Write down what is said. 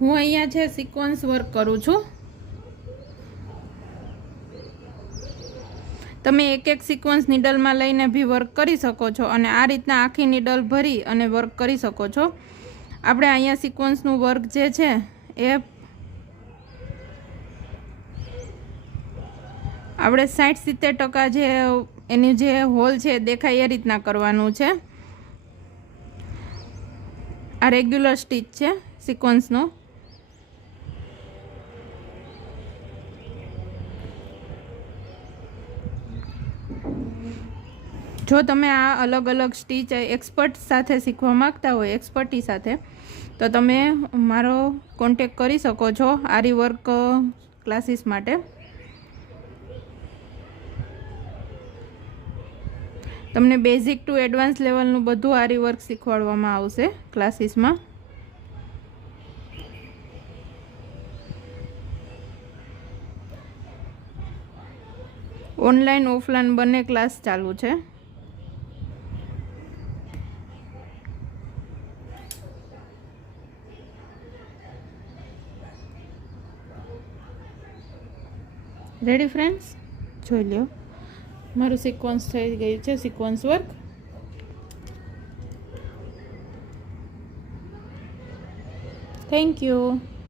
હું અહીંયા છે સિક્વન્સ વર્ક કરું છું। તમે એક એક સિક્વન્સ નીડલમાં લઈને બી વર્ક કરી શકો છો અને આ રીતના આખી નીડલ ભરી અને વર્ક કરી શકો છો। આપણે અહીંયા સિક્વન્સનું વર્ક જે છે એ આપણે 60-70% જે એની જે હોલ છે દેખાય એ રીતના કરવાનું છે। આ રેગ્યુલર સ્ટીચ છે સિક્વન્સનો। જો તમે આ અલગ અલગ સ્ટીચ એક્સપર્ટ સાથે શીખવા માગતા હોય, એક્સપર્ટી સાથે, તો તમે મારો કોન્ટેક કરી શકો છો આરી વર્ક ક્લાસીસ માટે। તમને બેઝિક ટુ એડવાન્સ લેવલનું બધું આરી વર્ક શીખવાડવામાં આવશે ક્લાસીસમાં। ઓનલાઈન ઓફલાઈન બંને ક્લાસ ચાલુ છે। રેડી ફ્રેન્ડ્સ, જોઈ લો મારું સિક્વન્સ થઈ ગયું છે, સિક્વન્સ વર્ક। Thank you.